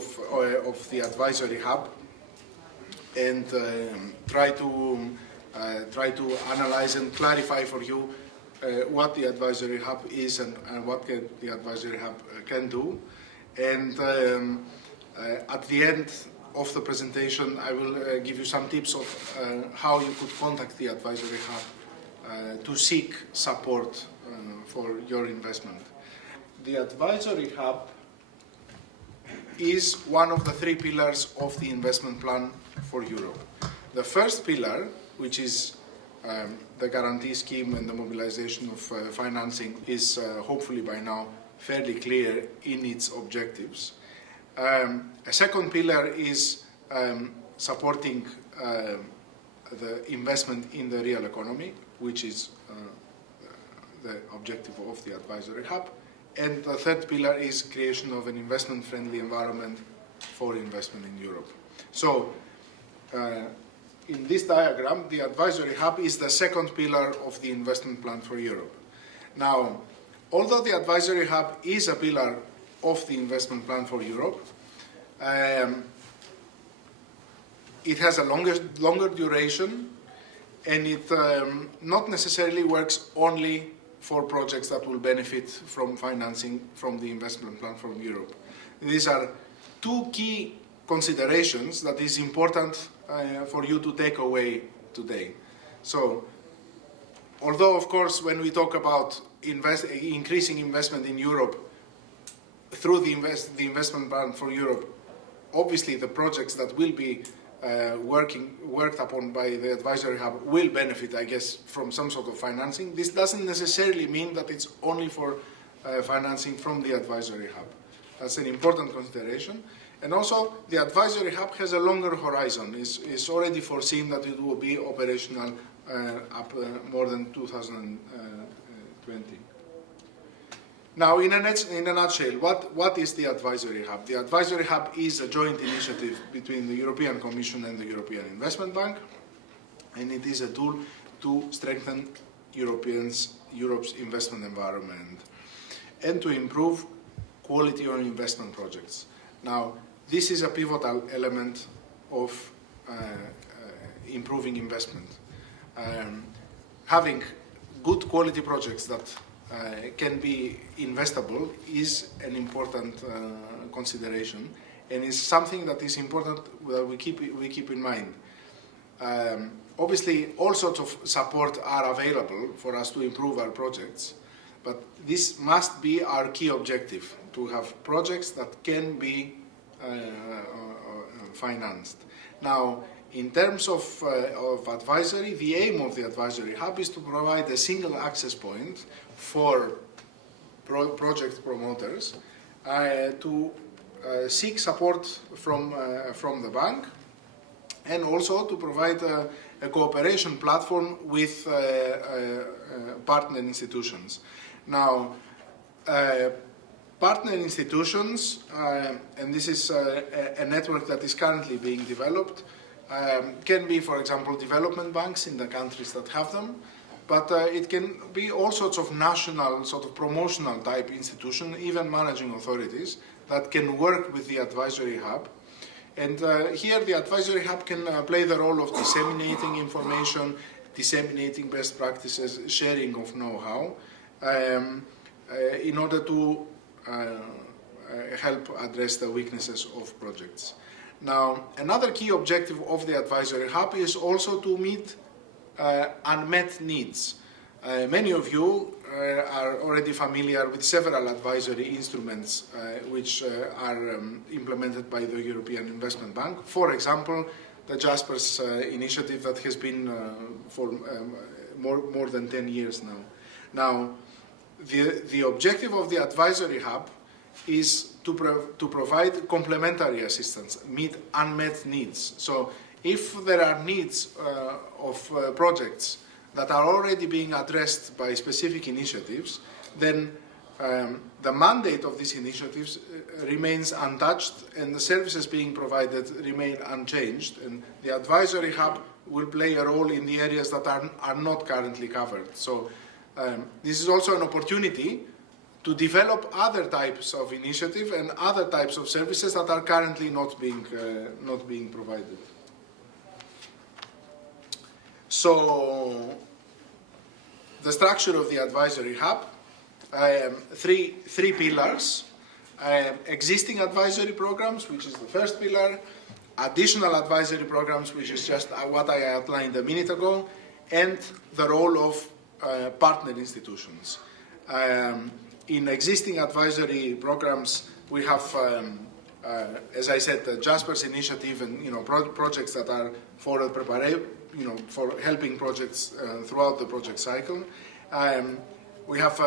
of the advisory hub and try to analyze and clarify for you what the advisory hub is and what the advisory hub can do. And at the end of the presentation, I will give you some tips of how you could contact the advisory hub to seek support for your investment. The advisory hub is one of the three pillars of the investment plan for Europe. The first pillar, which is the guarantee scheme and the mobilization of financing, is hopefully by now fairly clear in its objectives. A second pillar is supporting the investment in the real economy, which is the objective of the advisory hub. And the third pillar is creation of an investment-friendly environment for investment in Europe. So, in this diagram, the advisory hub is the second pillar of the investment plan for Europe. Now, although the advisory hub is a pillar of the investment plan for Europe, it has a longer duration, and it not necessarily works only for projects that will benefit from financing from the investment plan from Europe. These are two key considerations that is important for you to take away today. So, although of course when we talk about increasing investment in Europe through the investment plan for Europe, obviously the projects that will be worked upon by the advisory hub will benefit, I guess, from some sort of financing. This doesn't necessarily mean that it's only for financing from the advisory hub. That's an important consideration. And also, the advisory hub has a longer horizon. It's already foreseen that it will be operational up more than 2020. Now, in a nutshell, what is the advisory hub? The advisory hub is a joint initiative between the European Commission and the European Investment Bank, and it is a tool to strengthen Europe's investment environment and to improve quality on investment projects. Now, this is a pivotal element of improving investment. Having good quality projects that can be investable is an important consideration, and is something that is important that we keep in mind. Obviously, all sorts of support are available for us to improve our projects, but this must be our key objective, to have projects that can be financed. Now, in terms of advisory, the aim of the advisory hub is to provide a single access point for project promoters to seek support from the bank, and also to provide a cooperation platform with partner institutions. Now, partner institutions, and this is a network that is currently being developed, can be, for example, development banks in the countries that have them, but it can be all sorts of national, sort of promotional type institutions, even managing authorities, that can work with the advisory hub. And here the advisory hub can play the role of disseminating information, disseminating best practices, sharing of know-how, in order to help address the weaknesses of projects. Now, another key objective of the advisory hub is also to meet unmet needs. Many of you are already familiar with several advisory instruments which are implemented by the European Investment Bank. For example, the Jaspers initiative that has been for more than 10 years now. Now, the objective of the advisory hub is to provide complementary assistance, meet unmet needs. So if there are needs of projects that are already being addressed by specific initiatives, then the mandate of these initiatives remains untouched, and the services being provided remain unchanged, and the advisory hub will play a role in the areas that are not currently covered. So this is also an opportunity to develop other types of initiative and other types of services that are currently not being provided. So, the structure of the advisory hub, three pillars. Existing advisory programs, which is the first pillar, additional advisory programs, which is just what I outlined a minute ago, and the role of partner institutions. In existing advisory programs, we have, as I said, the Jasper's initiative and projects that are for preparation, for helping projects throughout the project cycle. We have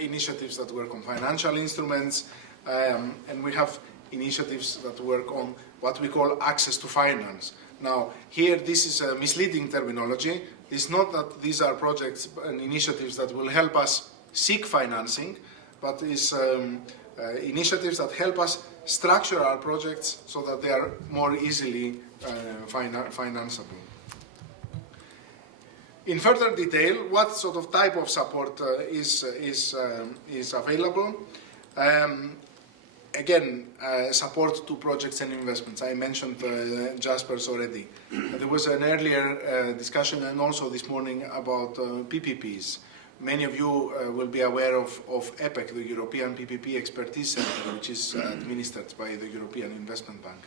initiatives that work on financial instruments, and we have initiatives that work on what we call access to finance. Now, here this is a misleading terminology. It's not that these are projects and initiatives that will help us seek financing, but it's initiatives that help us structure our projects so that they are more easily financeable. In further detail, what sort of type of support is available? Again, support to projects and investments. I mentioned Jasper's already. There was an earlier discussion and also this morning about PPPs. Many of you will be aware of EPEC, the European PPP Expertise Center, which is administered by the European Investment Bank.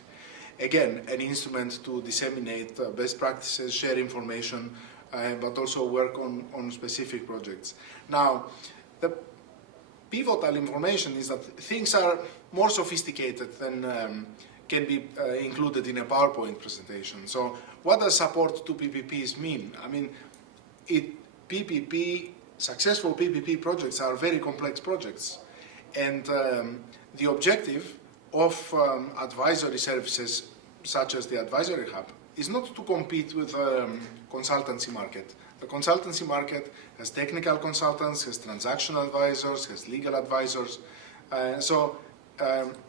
Again, an instrument to disseminate best practices, share information, but also work on specific projects. Now, the pivotal information is that things are more sophisticated than can be included in a PowerPoint presentation. So what does support to PPPs mean? I mean, successful PPP projects are very complex projects. And the objective of advisory services, such as the Advisory Hub, is not to compete with the consultancy market. The consultancy market has technical consultants, has transactional advisors, has legal advisors. So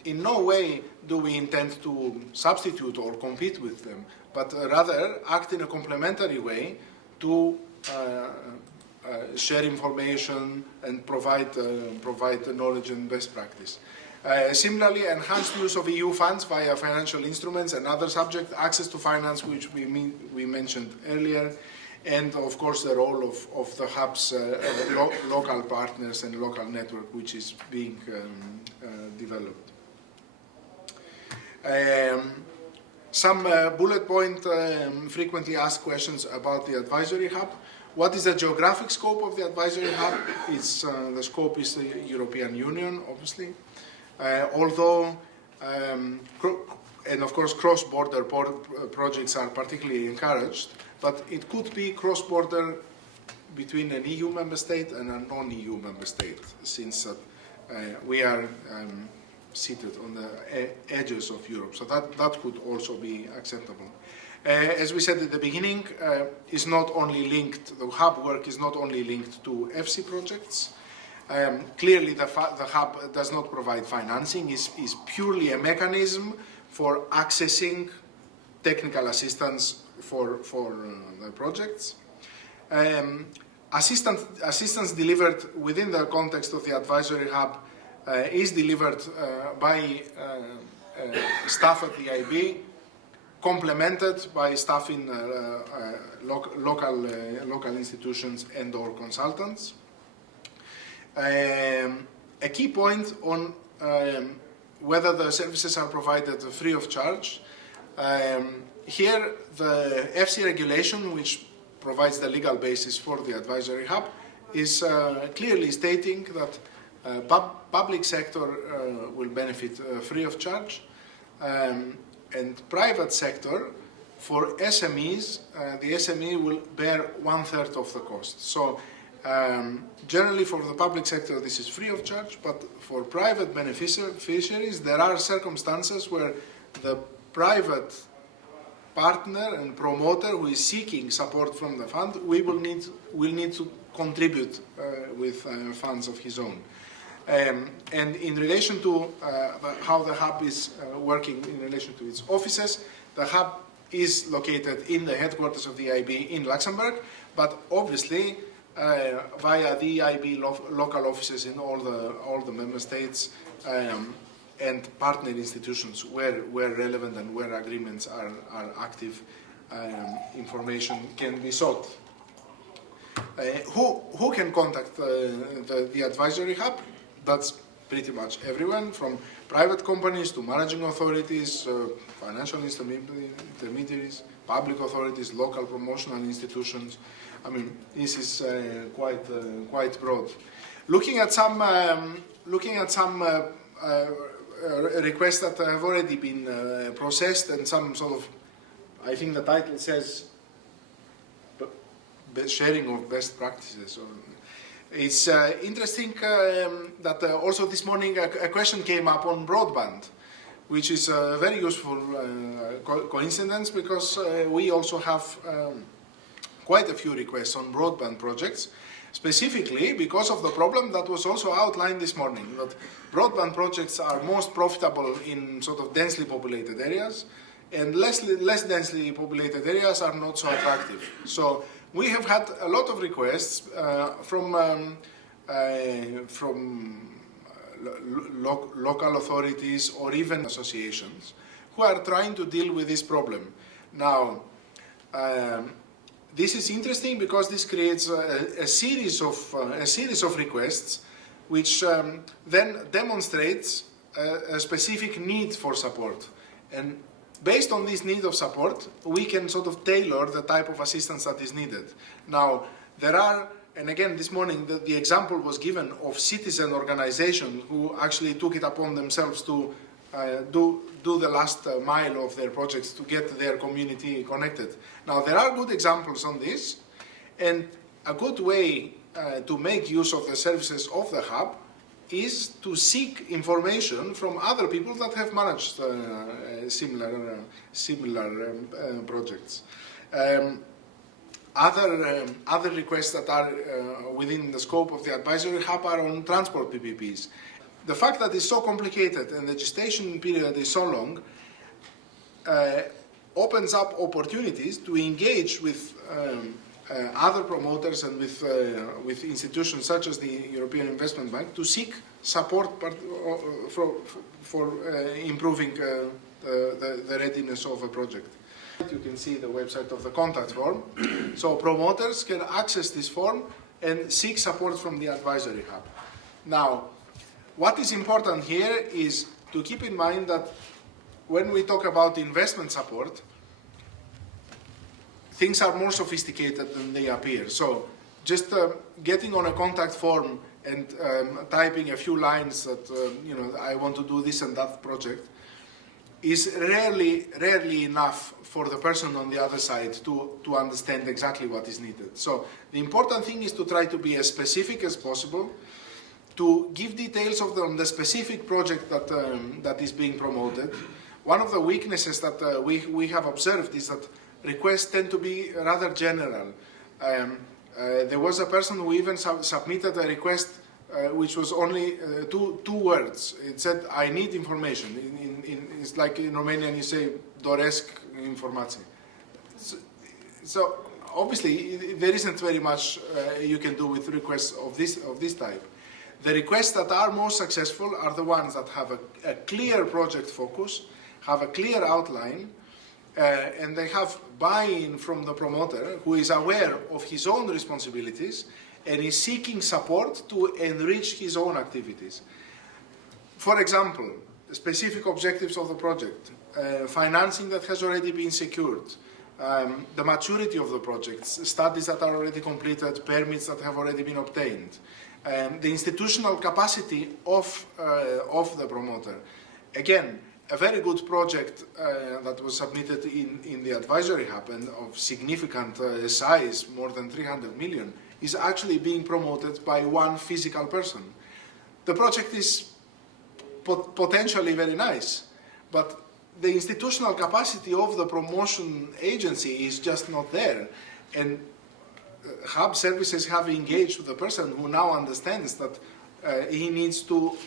in no way do we intend to substitute or compete with them, but rather act in a complementary way to share information and provide knowledge and best practice. Similarly, enhanced use of EU funds via financial instruments and other subject access to finance, which we mentioned earlier, and of course the role of the hub's local partners and local network, which is being developed. Some bullet point frequently asked questions about the Advisory Hub. What is the geographic scope of the Advisory Hub? The scope is the European Union, obviously. Although, and of course, cross-border projects are particularly encouraged, but it could be cross-border between an EU member state and a non-EU member state, since we are seated on the edges of Europe. So that could also be acceptable. As we said at the beginning, is not only linked, the hub work is not only linked to EFSI projects. Clearly, the hub does not provide financing, is purely a mechanism for accessing technical assistance for the projects. Assistance delivered within the context of the Advisory Hub is delivered by staff at the IB, complemented by staff in local institutions and or consultants. A key point on whether the services are provided free of charge. Here, the EFSI regulation, which provides the legal basis for the Advisory Hub, is clearly stating that public sector will benefit free of charge, and private sector, for SMEs, the SME will bear 1/3 of the cost. So generally for the public sector this is free of charge, but for private beneficiaries there are circumstances where the private partner and promoter who is seeking support from the fund will need to contribute with funds of his own. And in relation to how the hub is working in relation to its offices, the hub is located in the headquarters of the IB in Luxembourg, but obviously via the EIB local offices in all the member states and partner institutions where relevant and where agreements are active. Information can be sought. Who can contact the advisory hub? That's pretty much everyone, from private companies to managing authorities, financial intermediaries, public authorities, local promotional institutions. I mean, this is quite broad. Looking at some requests that have already been processed, and some sort of, I think the title says sharing of best practices. It's interesting that also this morning a question came up on broadband, which is a very useful coincidence, because we also have quite a few requests on broadband projects, specifically because of the problem that was also outlined this morning, that broadband projects are most profitable in sort of densely populated areas, and less densely populated areas are not so attractive. So we have had a lot of requests from local authorities or even associations who are trying to deal with this problem. Now, this is interesting because this creates a series of requests, which then demonstrates a specific need for support. And based on this need of support, we can sort of tailor the type of assistance that is needed. Now, there are, and again this morning the example was given of citizen organizations who actually took it upon themselves to do the last mile of their projects to get their community connected. Now, there are good examples on this, and a good way to make use of the services of the hub is to seek information from other people that have managed similar projects. Other requests that are within the scope of the advisory hub are on transport PPPs. The fact that it's so complicated and the gestation period is so long opens up opportunities to engage with other promoters and with institutions such as the European Investment Bank to seek support for improving the readiness of a project. You can see the website of the contact form. So promoters can access this form and seek support from the advisory hub. Now, what is important here is to keep in mind that when we talk about investment support, things are more sophisticated than they appear. So just getting on a contact form and typing a few lines that, I want to do this and that project is rarely enough for the person on the other side to understand exactly what is needed. So the important thing is to try to be as specific as possible, to give details of the specific project that is being promoted. One of the weaknesses that we have observed is that requests tend to be rather general. There was a person who even submitted a request which was only two words. It said, "I need information." It's like in Romanian you say, "doresc informație." So obviously there isn't very much you can do with requests of this type. The requests that are most successful are the ones that have a clear project focus, have a clear outline, and they have buy-in from the promoter who is aware of his own responsibilities and is seeking support to enrich his own activities. For example, specific objectives of the project, financing that has already been secured, the maturity of the projects, studies that are already completed, permits that have already been obtained, the institutional capacity of the promoter. Again, a very good project that was submitted in the advisory hub and of significant size, more than 300 million, is actually being promoted by one physical person. The project is potentially very nice, but the institutional capacity of the promotion agency is just not there. And hub services have engaged with the person who now understands that he needs to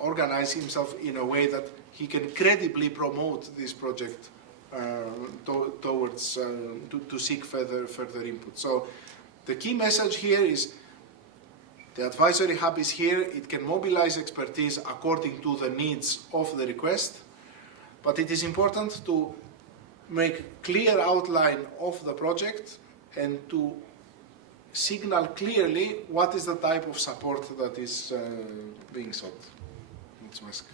organize himself in a way that he can credibly promote this project towards to seek further input. So The key message here is the advisory hub is here. It can mobilize expertise according to the needs of the request, but it is important to make clear outline of the project and to signal clearly what is the type of support that is being sought. Mulțumesc.